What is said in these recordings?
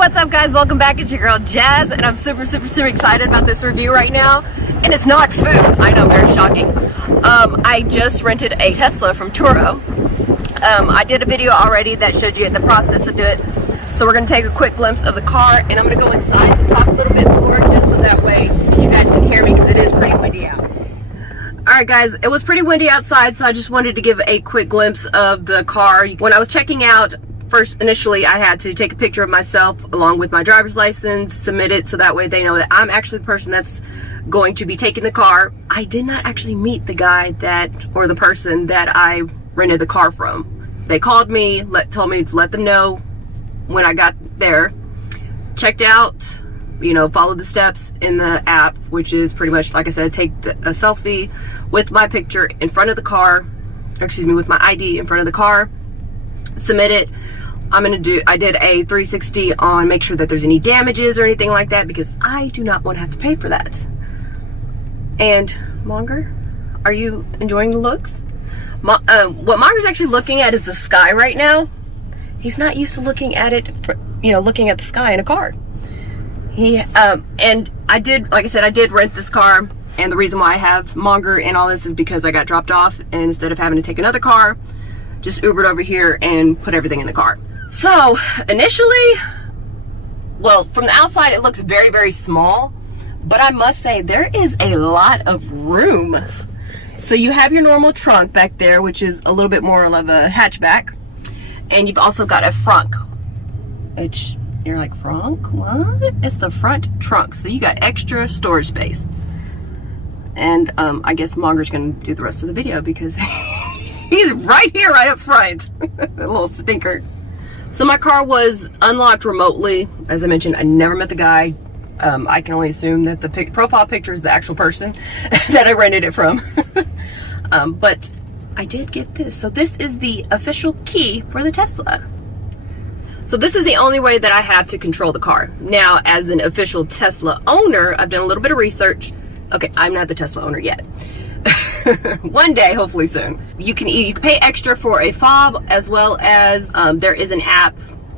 what's up guys? Welcome back. It's your girl Jazz, and I'm super excited about this review right now. And it's not food. I know, very shocking. I just rented a Tesla from Dura. I did a video already that showed you the process of it. So we're going to take a quick glimpse of the car, and I'm going to go inside to talk a little bit more, just so that way you guys can hear me, because it is pretty windy out. Alright guys, it was pretty windy outside, so I just wanted to give a quick glimpse of the car. When I was checking out, initially I had to take a picture of myself along with my driver's license, submit it so that way they know that I'm actually the person that's going to be taking the car. I did not actually meet the guy or the person that I rented the car from. They called me, told me to let them know when I got there, checked out, followed the steps in the app, which is pretty much, like I said, take a selfie with my picture in front of the car, with my ID in front of the car, submit it. I did a 360 on make sure that there's any damages or anything like that, because I do not want to have to pay for that. And Monger, are you enjoying the looks? What Monger's actually looking at is the sky right now. He's not used to looking at it, looking at the sky in a car. And I did, like I said, I did rent this car, and the reason why I have Monger in all this is because I got dropped off, and instead of having to take another car, just Ubered over here and put everything in the car. So initially, well, from the outside it looks very small, but I must say there is a lot of room. So you have your normal trunk back there, which is a little bit more of a hatchback, and you've also got a frunk, which you're like, frunk? What? It's the front trunk, so you got extra storage space. And I guess Monger's gonna do the rest of the video because he's right here, right up front. A little stinker. So my car was unlocked remotely. As I mentioned, I never met the guy. I can only assume that the profile picture is the actual person that I rented it from. But I did get this. So this is the official key for the Tesla. So this is the only way that I have to control the car. Now, as an official Tesla owner, I've done a little bit of research. Okay, I'm not the Tesla owner yet. One day, hopefully soon. You can pay extra for a fob, as well as there is an app,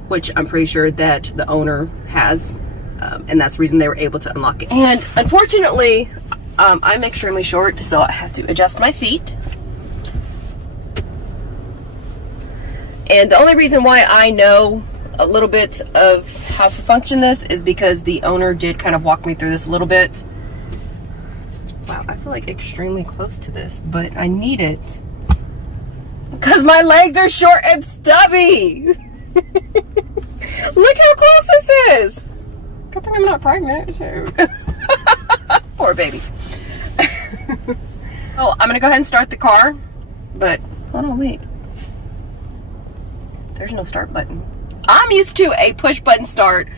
which I'm pretty sure that the owner has, and that's the reason they were able to unlock it. And unfortunately, I'm extremely short, so I have to adjust my seat. And the only reason why I know a little bit of how to function this is because the owner did kind of walk me through this a little bit. Wow, I feel like extremely close to this, but I need it because my legs are short and stubby. Look how close this is. Good thing I'm not pregnant. Poor baby. Oh, I'm gonna go ahead and start the car, but hold on, wait. There's no start button. I'm used to a push button start,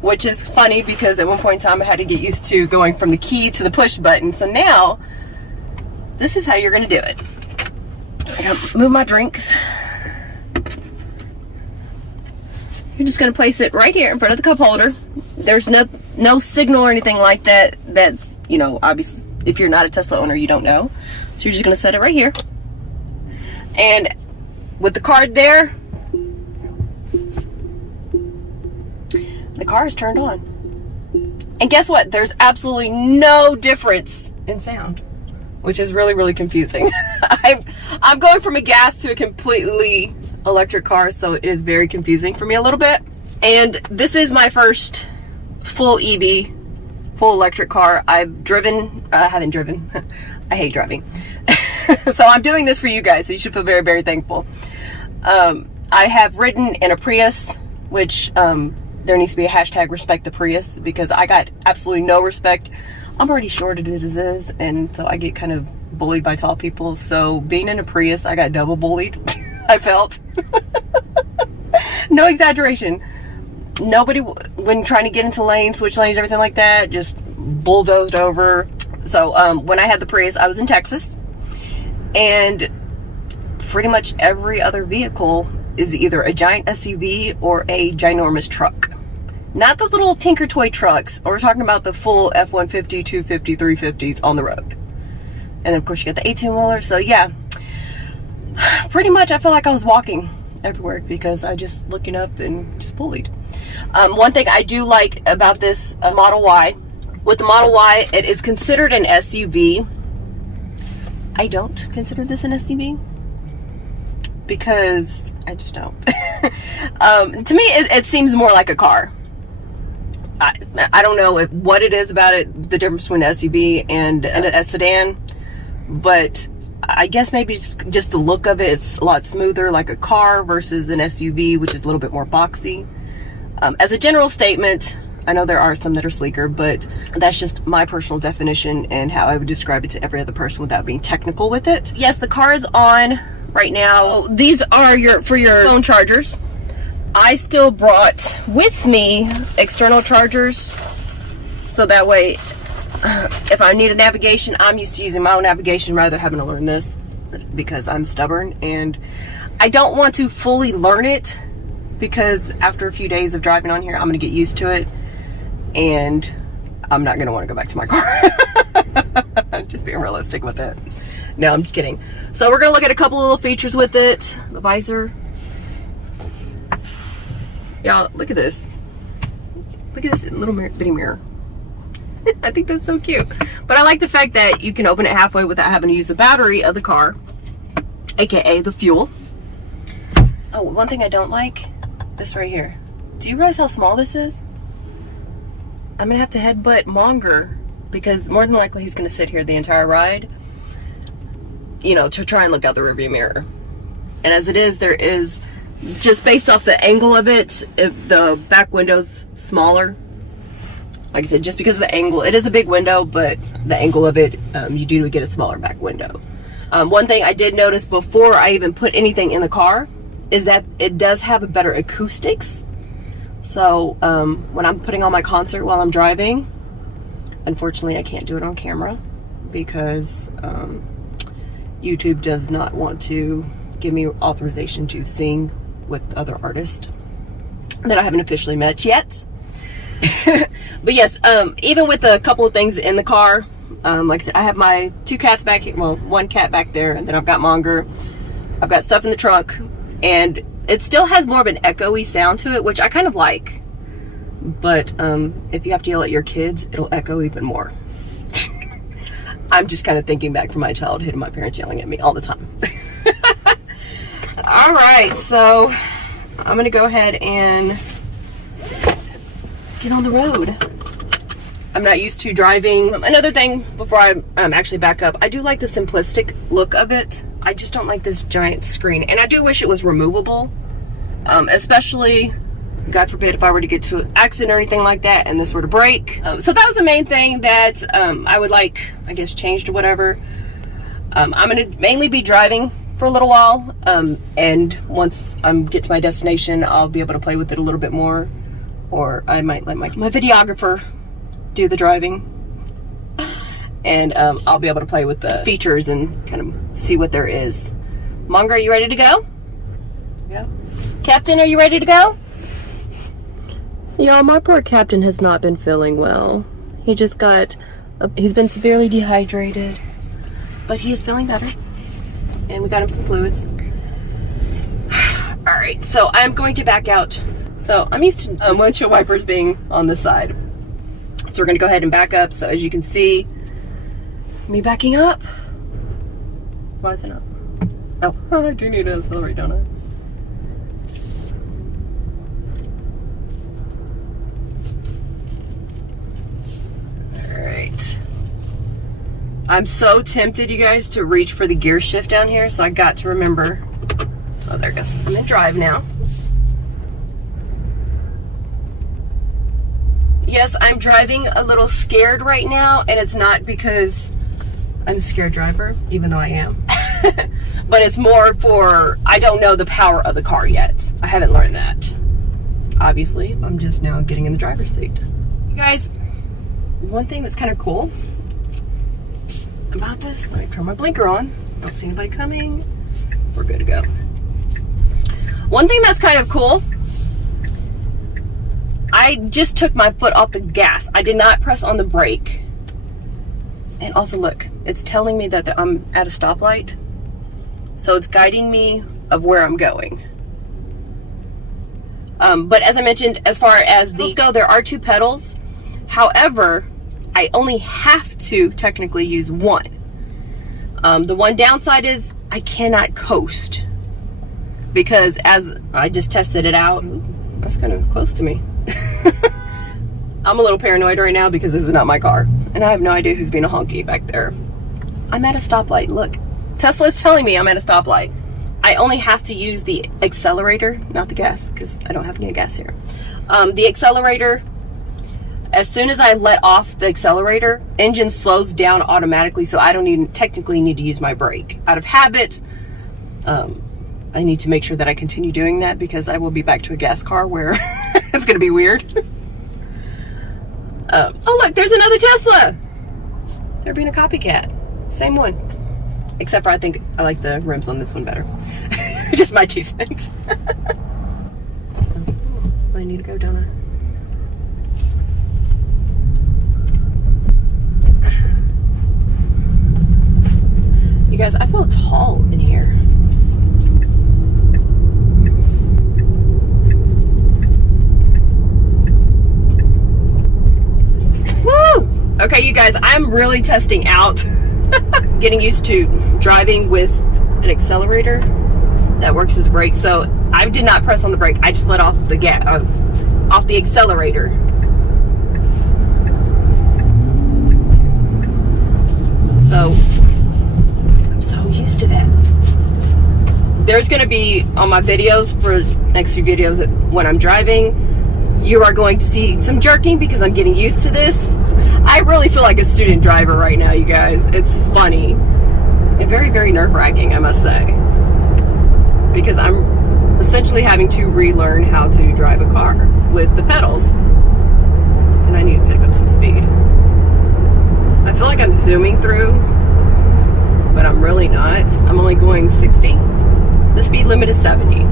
which is funny because at one point in time I had to get used to going from the key to the push button. So now, this is how you're gonna do it. I gotta move my drinks. You're just gonna place it right here in front of the cup holder. There's no signal or anything like that. That's, obviously, if you're not a Tesla owner, you don't know. So you're just gonna set it right here. And with the card there, the car is turned on. And guess what? There's absolutely no difference in sound, which is really confusing. I'm going from a gas to a completely electric car, so it is very confusing for me a little bit. And this is my first full EV, full electric car. I haven't driven. I hate driving. So I'm doing this for you guys, so you should feel very thankful. I have ridden in a Prius, which there needs to be a hashtag respect the Prius, because I got absolutely no respect. I'm already short as it is, and so I get kind of bullied by tall people. So being in a Prius, I got double bullied. I felt. No exaggeration. Nobody, when trying to get into lanes, switch lanes, everything like that, just bulldozed over. So when I had the Prius, I was in Texas, and pretty much every other vehicle is either a giant SUV or a ginormous truck. Not those little tinker toy trucks. We're talking about the full F-150, 250, 350s on the road. And then of course you got the 18-wheeler. So yeah, pretty much I feel like I was walking everywhere because I just looking up and just bullied. One thing I do like about this Model Y, with the Model Y, it is considered an SUV. I don't consider this an SUV because I just don't. To me, it seems more like a car. I don't know what it is about it, the difference between an SUV and a sedan, but I guess maybe just the look of it is a lot smoother like a car versus an SUV, which is a little bit more boxy. As a general statement, I know there are some that are sleeker, but that's just my personal definition and how I would describe it to every other person without being technical with it. Yes, the car is on right now. These are for your phone chargers. I still brought with me external chargers, so that way if I need a navigation, I'm used to using my own navigation rather than having to learn this because I'm stubborn and I don't want to fully learn it, because after a few days of driving on here, I'm going to get used to it and I'm not going to want to go back to my car. I'm just being realistic with it. No, I'm just kidding. So we're going to look at a couple little features with it. The visor. Y'all, look at this. Look at this little bitty mirror. I think that's so cute. But I like the fact that you can open it halfway without having to use the battery of the car, aka the fuel. Oh, one thing I don't like, this right here. Do you realize how small this is? I'm gonna have to headbutt Monger because more than likely he's gonna sit here the entire ride, you know, to try and look out the rearview mirror. And as it is, there is, just based off the angle of it, if the back window's smaller. Like I said, just because of the angle, it is a big window, but the angle of it, you do get a smaller back window. One thing I did notice before I even put anything in the car is that it does have a better acoustics. So when I'm putting on my concert while I'm driving, unfortunately I can't do it on camera because YouTube does not want to give me authorization to sing with other artists that I haven't officially met yet. But yes, even with a couple of things in the car, like I said, I have my two cats back here, well, one cat back there, and then I've got Monger. I've got stuff in the trunk, and it still has more of an echoey sound to it, which I kind of like. But if you have to yell at your kids, it'll echo even more. I'm just kind of thinking back from my childhood and my parents yelling at me all the time. All right, so I'm gonna go ahead and get on the road. I'm not used to driving. Another thing before I actually back up, I do like the simplistic look of it. I just don't like this giant screen, and I do wish it was removable, especially, God forbid, if I were to get to an accident or anything like that and this were to break. So that was the main thing that I would like, I guess, changed or whatever. I'm gonna mainly be driving for a little while, and once I get to my destination, I'll be able to play with it a little bit more, or I might let my videographer do the driving, and I'll be able to play with the features and kind of see what there is. Monger, are you ready to go? Yeah. Captain, are you ready to go? Y'all, my poor Captain has not been feeling well. He just got, he's been severely dehydrated, but he is feeling better, and we got him some fluids. All right, so I'm going to back out. So I'm used to windshield wipers being on this side. So we're gonna go ahead and back up. So as you can see, me backing up. Why is it not? Oh, I do need to accelerate, don't I? All right. I'm so tempted, you guys, to reach for the gear shift down here, so I got to remember. Oh, there it goes. I'm in drive now. Yes, I'm driving a little scared right now, and it's not because I'm a scared driver, even though I am. But it's more for, I don't know the power of the car yet. I haven't learned that. Obviously, I'm just now getting in the driver's seat. You guys, one thing that's kind of cool about this, let me turn my blinker on. Don't see anybody coming. We're good to go. One thing that's kind of cool, I just took my foot off the gas. I did not press on the brake. And also look, it's telling me that I'm at a stoplight. So it's guiding me of where I'm going. But as I mentioned, as far as these go, there are 2 pedals. However, I only have to technically use one. The one downside is I cannot coast, because as I just tested it out, that's kind of close to me. I'm a little paranoid right now because this is not my car, and I have no idea who's being a honky back there. I'm at a stoplight. Look, Tesla is telling me I'm at a stoplight. I only have to use the accelerator, not the gas, because I don't have any gas here. The accelerator, as soon as I let off the accelerator, engine slows down automatically, so I don't even technically need to use my brake. Out of habit, I need to make sure that I continue doing that, because I will be back to a gas car where it's going to be weird. Oh look, there's another Tesla! They're being a copycat. Same one. Except for I think I like the rims on this one better. Just my 2 cents. Oh, I need to go, don't I? You guys, I feel tall in here. Woo! Okay, you guys, I'm really testing out getting used to driving with an accelerator that works as a brake. So I did not press on the brake. I just let off the off the accelerator. So I'm so used to that. There's going to be on my videos for next few videos when I'm driving, you are going to see some jerking because I'm getting used to this. I really feel like a student driver right now, you guys. It's funny and very, very nerve-wracking, I must say, because I'm essentially having to relearn how to drive a car with the pedals, and I need to pick up some speed. I feel like I'm zooming through, but I'm really not. I'm only going 60. The speed limit is 70.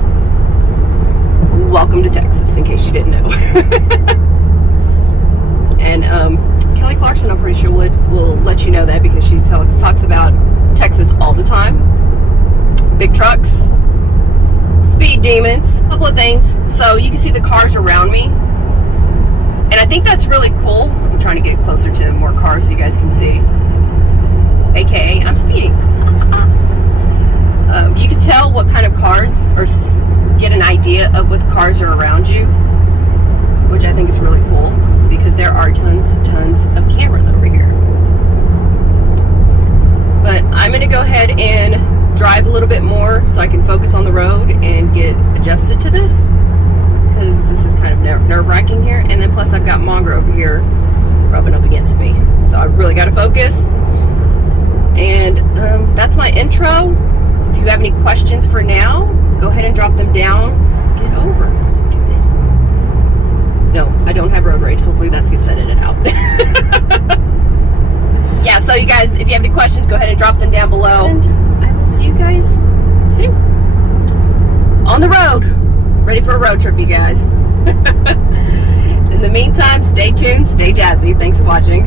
Welcome to Texas, in case you didn't know. And Kelly Clarkson, I'm pretty sure, will let you know that, because she talks about Texas all the time. Big trucks, speed demons, a couple of things. So you can see the cars around me, and I think that's really cool. I'm trying to get closer to more cars so you guys can see, aka I'm speeding. You can tell what kind of cars, or get an idea of what cars are around you, which I think is really cool, because there are tons of cameras over here. But I'm going to go ahead and drive a little bit more so I can focus on the road and get adjusted to this, because this is kind of nerve-wracking here. And then plus I've got Monger over here rubbing up against me, so I really got to focus. And that's my intro. If you have any questions for now, go ahead and drop them down. Get over it, stupid. No, I don't have road rage. Hopefully that's gets edited out. Yeah, so you guys, if you have any questions, go ahead and drop them down below. And I will see you guys soon. On the road. Ready for a road trip, you guys. In the meantime, stay tuned, stay jazzy. Thanks for watching.